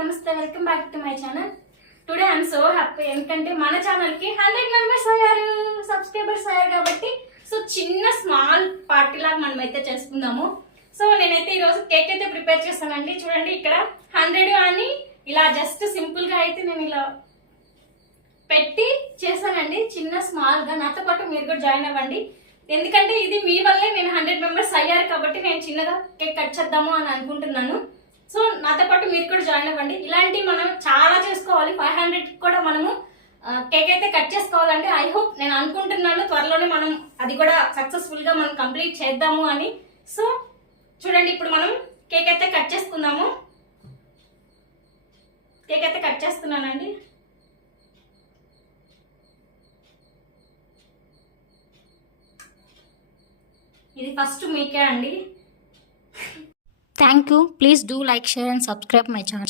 నమస్తే, welcome back to my channel. Today I'm so happy, ఎందుకంటే మన ఛానల్ కి 100 మెంబర్స్ అయ్యారు, సబ్స్క్రైబర్స్ అయ్యారు. కాబట్టి సో చిన్న స్మాల్ పార్టీ లాగా మనం అయితే చేసుకుందాము. సో నేనైతే ఈరోజు కేక్ అయితే ప్రిపేర్ చేస్తానండి. చూడండి, ఇక్కడ 100 అని ఇలా జస్ట్ సింపుల్ గా అయితే నేను ఇలా పెట్టి చేశానండి, చిన్న స్మాల్ గా. నాతో పాటు మీరు కూడా జాయిన్ అవ్వండి, ఎందుకంటే ఇది మీ వల్లే నేను 100 మెంబర్స్ అయ్యారు కాబట్టి నేను చిన్నగా కేక్ కట్ చేద్దాము అని అనుకుంటున్నాను. సో నాతో పాటు మీరు కూడా జాయిన్ అవ్వండి. ఇలాంటివి మనం చాలా చేసుకోవాలి. 500 కూడా మనము కేక్ అయితే కట్ చేసుకోవాలంటే ఐ హోప్, నేను అనుకుంటున్నాను త్వరలోనే మనం అది కూడా సక్సెస్ఫుల్ గా మనం కంప్లీట్ చేద్దాము అని. సో చూడండి, ఇప్పుడు మనం కేక్ అయితే కట్ చేసుకుందాము. కేక్ అయితే కట్ చేస్తున్నానండి. ఇది ఫస్ట్ మీకే అండి. Thank you. Please do like, share and subscribe my channel.